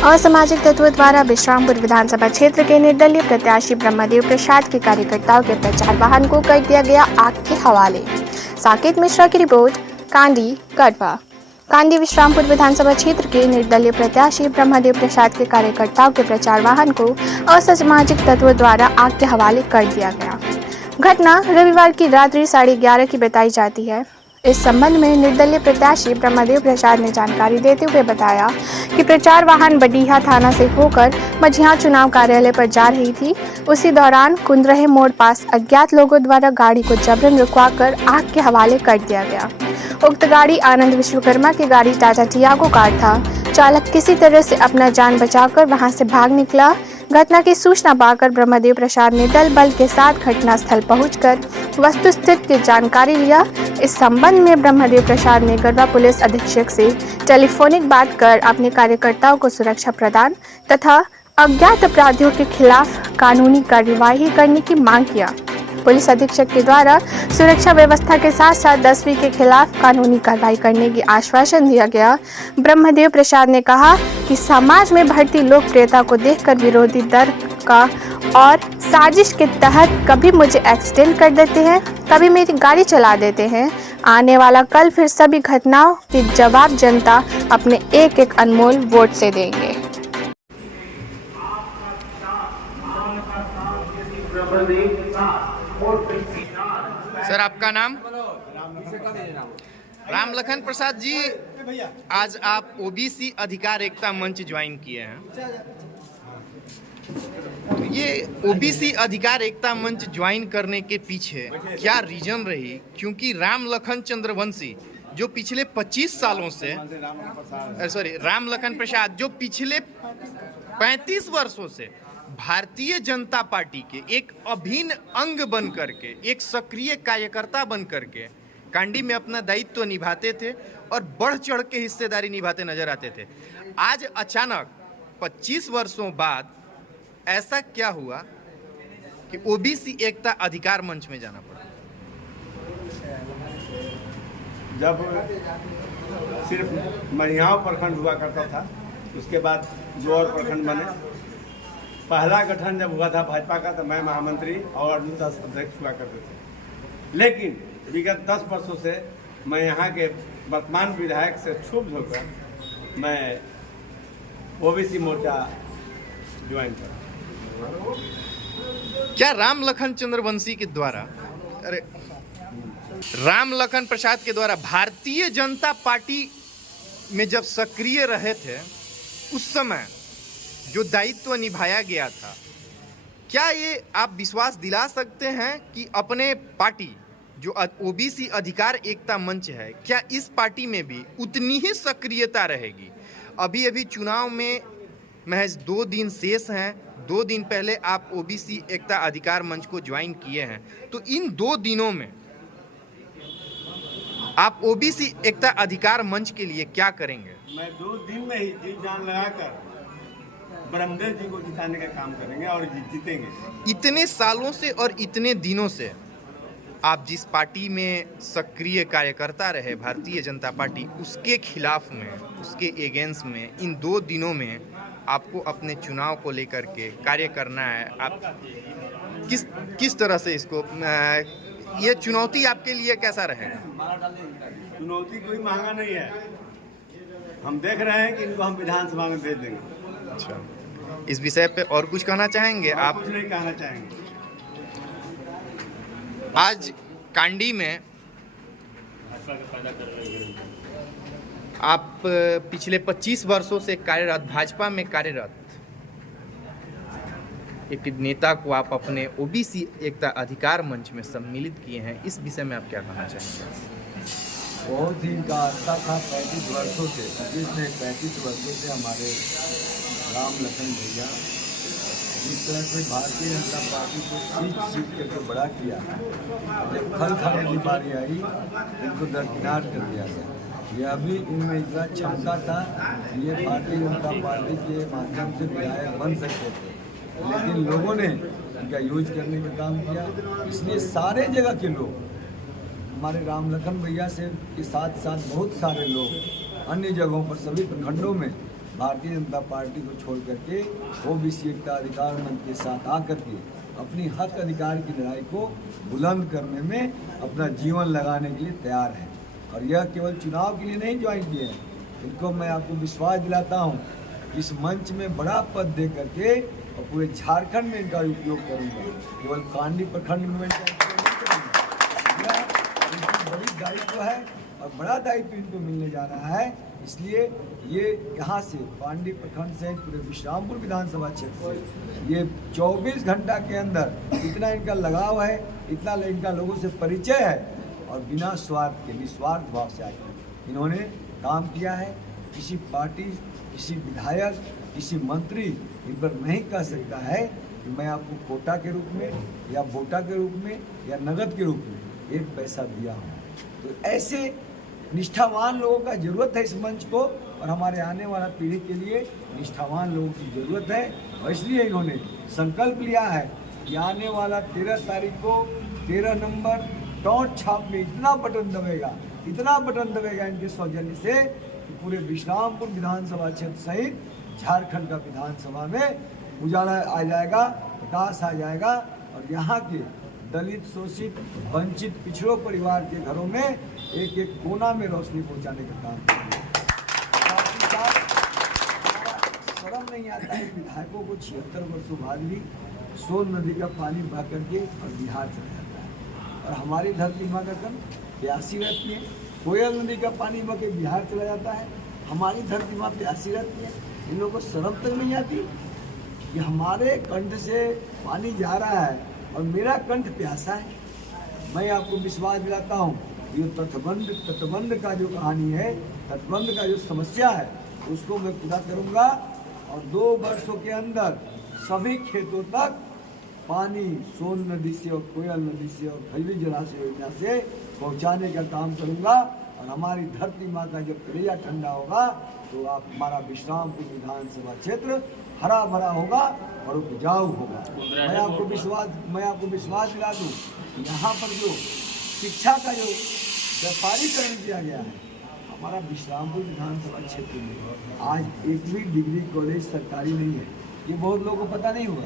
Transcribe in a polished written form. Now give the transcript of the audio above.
असामाजिक तत्वों द्वारा विश्रामपुर विधानसभा क्षेत्र के निर्दलीय प्रत्याशी ब्रह्मदेव प्रसाद के कार्यकर्ताओं के प्रचार वाहन को कर दिया गया आग के हवाले। साकेत मिश्रा की रिपोर्ट, कांडी कटवा। कांडी विश्रामपुर विधानसभा क्षेत्र के निर्दलीय प्रत्याशी ब्रह्मदेव प्रसाद के कार्यकर्ताओं के प्रचार वाहन को असामाजिक तत्वों द्वारा आग के हवाले कर दिया गया। घटना रविवार की रात्रि 11:30 की बताई जाती है। इस संबंध में निर्दलीय प्रत्याशी ब्रह्मदेव प्रसाद ने जानकारी देते हुए बताया कि प्रचार वाहन बडीहा थाना से होकर मझिया चुनाव कार्यालय पर जा रही थी। उसी दौरान कुंदरहे मोड़ पास अज्ञात लोगों द्वारा गाड़ी को जबरन रुकवाकर आग के हवाले कर दिया गया। उक्त गाड़ी आनंद विश्वकर्मा की गाड़ी टाटा टियागो कार था। चालक किसी तरह से अपना जान बचाकर वहां से भाग निकला। घटना की सूचना पाकर ब्रह्मदेव प्रसाद ने दल बल के साथ घटनास्थल पहुंचकर वस्तुस्थिति की जानकारी लिया। इस संबंध में ब्रह्मदेव प्रसाद ने गढ़वा पुलिस अधीक्षक से टेलीफोनिक बात कर अपने कार्यकर्ताओं को सुरक्षा प्रदान तथा अज्ञात अपराधियों के खिलाफ कानूनी कार्यवाही करने की मांग किया। पुलिस अधीक्षक के द्वारा सुरक्षा व्यवस्था के साथ साथ 10वीं के खिलाफ कानूनी कार्रवाई करने की आश्वासन दिया गया। ब्रह्मदेव प्रसाद ने कहा कि समाज में बढ़ती लोकप्रियता को देखकर विरोधी दल का और साजिश के तहत कभी मुझे एक्सीडेंट कर देते हैं, कभी मेरी गाड़ी चला देते हैं। आने वाला कल फिर सभी घटनाओं के जवाब जनता अपने एक एक अनमोल वोट से देंगे। सर, आपका नाम? राम लखन प्रसाद जी, आज आप ओबीसी अधिकार एकता मंच ज्वाइन किए हैं। तो ये ओबीसी अधिकार एकता मंच ज्वाइन करने के पीछे क्या रीजन रही? क्योंकि राम लखन चंद्रवंशी जो पिछले 25 सालों से राम लखन प्रसाद जो पिछले 35 वर्षों से भारतीय जनता पार्टी के एक अभिन्न अंग बन करके, एक सक्रिय कार्यकर्ता बन करके कांडी में अपना दायित्व निभाते थे और बढ़ चढ़ के हिस्सेदारी निभाते नजर आते थे। आज अचानक 25 वर्षों बाद ऐसा क्या हुआ कि ओबीसी एकता अधिकार मंच में जाना पड़ा? जब सिर्फ मझियाओं प्रखंड हुआ करता था, उसके बाद जो और प्रखंड बने। पहला गठन जब हुआ था भाजपा का, तो मैं महामंत्री और अर्जुन दास अध्यक्ष हुआ करते थे। लेकिन विगत 10 वर्षों से मैं यहाँ के वर्तमान विधायक से क्षुब्ध होकर मैं ओबीसी मोर्चा ज्वाइन कर। क्या राम लखन चंद्रवंशी के द्वारा, राम लखन प्रसाद के द्वारा भारतीय जनता पार्टी में जब सक्रिय रहे थे, उस समय जो दायित्व निभाया गया था, क्या ये आप विश्वास दिला सकते हैं कि अपने पार्टी जो ओबीसी अधिकार एकता मंच है, क्या इस पार्टी में भी उतनी ही सक्रियता रहेगी? अभी चुनाव में महज 2 दिन शेष हैं। 2 दिन पहले आप ओबीसी एकता अधिकार मंच को ज्वाइन किए हैं, तो इन 2 दिनों में आप ओबीसी एकता अधिकार मंच के लिए क्या करेंगे? मैं 2 दिन में ही जी जान लगाकर ब्रह्मदेव जी को जिताने का काम करेंगे और जीतेंगे। इतने सालों से और इतने दिनों से आप जिस पार्टी में सक्रिय कार्यकर्ता रहे, भारतीय जनता पार्टी, उसके खिलाफ में, उसके अगेंस्ट में इन 2 दिनों में आपको अपने चुनाव को लेकर के कार्य करना है। आप किस तरह से इसको, ये चुनौती आपके लिए कैसा रहेगा? चुनौती कोई महंगा नहीं है। हम देख रहे हैं कि इनको हम विधानसभा में भेज देंगे। अच्छा, इस विषय पे और कुछ कहना चाहेंगे आप? कुछ नहीं कहना चाहेंगे। आज कांडी में आप पिछले 25 वर्षों से कार्यरत, भाजपा में कार्यरत एक नेता को आप अपने ओबीसी एकता अधिकार मंच में सम्मिलित किए हैं। इस विषय में आप क्या कहना चाहेंगे? बहुत ही इनका आस्था था 35 वर्षों से, जिसने 35 वर्षों से हमारे राम लखन भैया जिस तरह से भारतीय जनता पार्टी को सीट करके बड़ा किया, जब खल खाने की बारी आई इनको दरकिनार कर दिया गया। यह भी इनमें इतना क्षमता था, ये भारतीय जनता पार्टी के माध्यम से विधायक बन सकते थे, लेकिन लोगों ने इनका यूज करने का काम किया। इसलिए सारे जगह के लोग हमारे राम लखन भैया से के साथ साथ बहुत सारे लोग अन्य जगहों पर, सभी प्रखंडों में भारतीय जनता पार्टी को छोड़ करके ओबीसी एकता अधिकार मंच के साथ आकर के अपनी हक अधिकार की लड़ाई को बुलंद करने में अपना जीवन लगाने के लिए तैयार है। और यह केवल चुनाव के लिए नहीं ज्वाइन किए हैं, इनको मैं आपको विश्वास दिलाता हूँ, इस मंच में बड़ा पद दे करके और पूरे झारखंड में इनका उपयोग करूँगा, केवल कांडी प्रखंड में इनका उपयोग नहीं करूँगा। यह इनकी बड़ी दायित्व है और बड़ा दायित्व इनको मिलने जा रहा है। इसलिए ये यहाँ से पांडी प्रखंड से पूरे विश्रामपुर विधानसभा क्षेत्र से ये 24 घंटा के अंदर इतना इनका लगाव है, इतना इनका लोगों से परिचय है और बिना स्वार्थ के निस्वार्थ भाव से आज इन्होंने काम किया है। किसी पार्टी, किसी विधायक, किसी मंत्री इन पर नहीं कह सकता है कि मैं आपको कोटा के रूप में या वोटा के रूप में या नगद के रूप में 1 पैसा दिया हूँ। तो ऐसे निष्ठावान लोगों का जरूरत है इस मंच को, और हमारे आने वाला पीढ़ी के लिए निष्ठावान लोगों की जरूरत है। और इसलिए इन्होंने संकल्प लिया है कि आने वाला 13 तारीख को 13 नंबर टॉर्च छाप में इतना बटन दबेगा इनके सौजन्य से कि पूरे विश्रामपुर विधानसभा क्षेत्र सहित झारखंड का विधानसभा में उजाला आ जाएगा, प्रकाश आ जाएगा और यहाँ के दलित, शोषित, वंचित, पिछड़ों परिवार के घरों में एक एक कोना में रोशनी पहुंचाने का काम करेंगे। साथ ही साथ शर्म नहीं आता है विधायकों को 76 वर्षों बाद भी सोन नदी का पानी बह करके और बिहार चला जाता है, और हमारी धरती माँ का कण प्यासी रहती है। कोयल नदी का पानी बह के बिहार चला जाता है, हमारी धरती माँ प्यासी रहती है। इन लोगों को शर्म तक नहीं आती कि हमारे कंठ से पानी जा रहा है और मेरा कंठ प्यासा है। मैं आपको विश्वास दिलाता हूँ, ये तटबंध का जो कहानी है, तटबंध का जो समस्या है, उसको मैं पूरा करूँगा और 2 वर्षों के अंदर सभी खेतों तक पानी सोन नदी से और कोयल नदी से और खैरी जलाशय योजना से पहुँचाने का काम करूँगा। और हमारी धरती माँ का जब कलेजा ठंडा होगा तो आप हमारा विश्रामपुर विधानसभा क्षेत्र हरा भरा होगा और उपजाऊ होगा। मैं आपको विश्वास दिला दूँ, यहाँ पर जो शिक्षा का जो व्यापारीकरण किया गया है, हमारा विश्रामपुर विधानसभा क्षेत्र में आज एक भी डिग्री कॉलेज सरकारी नहीं है। ये बहुत लोगों को पता नहीं हुआ।